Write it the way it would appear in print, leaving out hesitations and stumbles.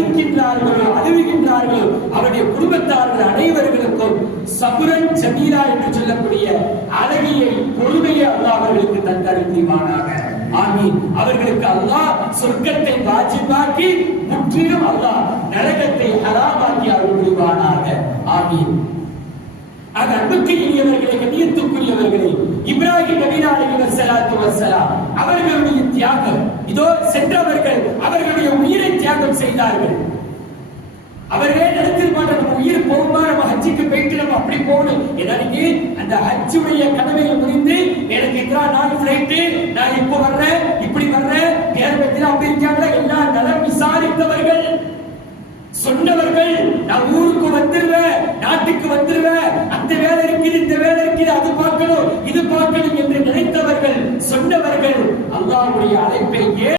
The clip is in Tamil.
அழுகின்றார்களோ அழுகின்றார்களோ அவருடைய குடும்பத்தார்கள் அனைவர்களுக்கும் சபுரன் ஜமீலா என்று சொல்லக்கூடிய அழகிய பொறுமையை அல்லாஹ் அவர்களுக்கு தந்தருள் புரிவானாக. ஆமீன். அவர்களுக்கு அல்லாஹ் சொர்க்கத்தை வாஜிபாக்கி முற்றிலும் அல்லாஹ் நரகத்தை ஹராமாக்கி அருள் புரிவானாக. ஆமீன். அன்புக்கு இனியவர்களே, கண்ணியத்துக்குரியவர்களே, இப்ராஹிம் நபி அலைஹிஸ்ஸலாத்து வஸ்ஸலாம் அவர்களுடைய தியாகம் இதோ சென்றவர்கள் அவர்களுடைய உயிரை தியாகம் செய்தார்கள். அவர்களே நடத்திருப்பாங்க, நம்ம உயிர் போகுமா, நம்ம ஹஜ்ஜுக்கு போயிட்டு நம்ம அப்படி போகணும். எனக்கு அந்த ஹஜ்ஜுடைய கடமையை முடிந்து எனக்கு இத்தனை நாள் ஃபிளைட்டு, நான் இப்போ வர்றேன் இப்படி வர்றேன் கேரளத்தில் அப்படி இருக்காங்க எல்லா நலம் விசாரித்தவர்கள் சொன்னவர்கள், நான் ஊருக்கு வந்துருவேன், நாட்டுக்கு வந்துருவேன், அந்த வேலை இருக்குது இந்த வேலை இருக்குது, அது பார்க்கணும் இது பார்க்கணும் என்று நினைத்தவர்கள் சொன்னவர்கள் அல்லாஹ்வுடைய அழைப்பை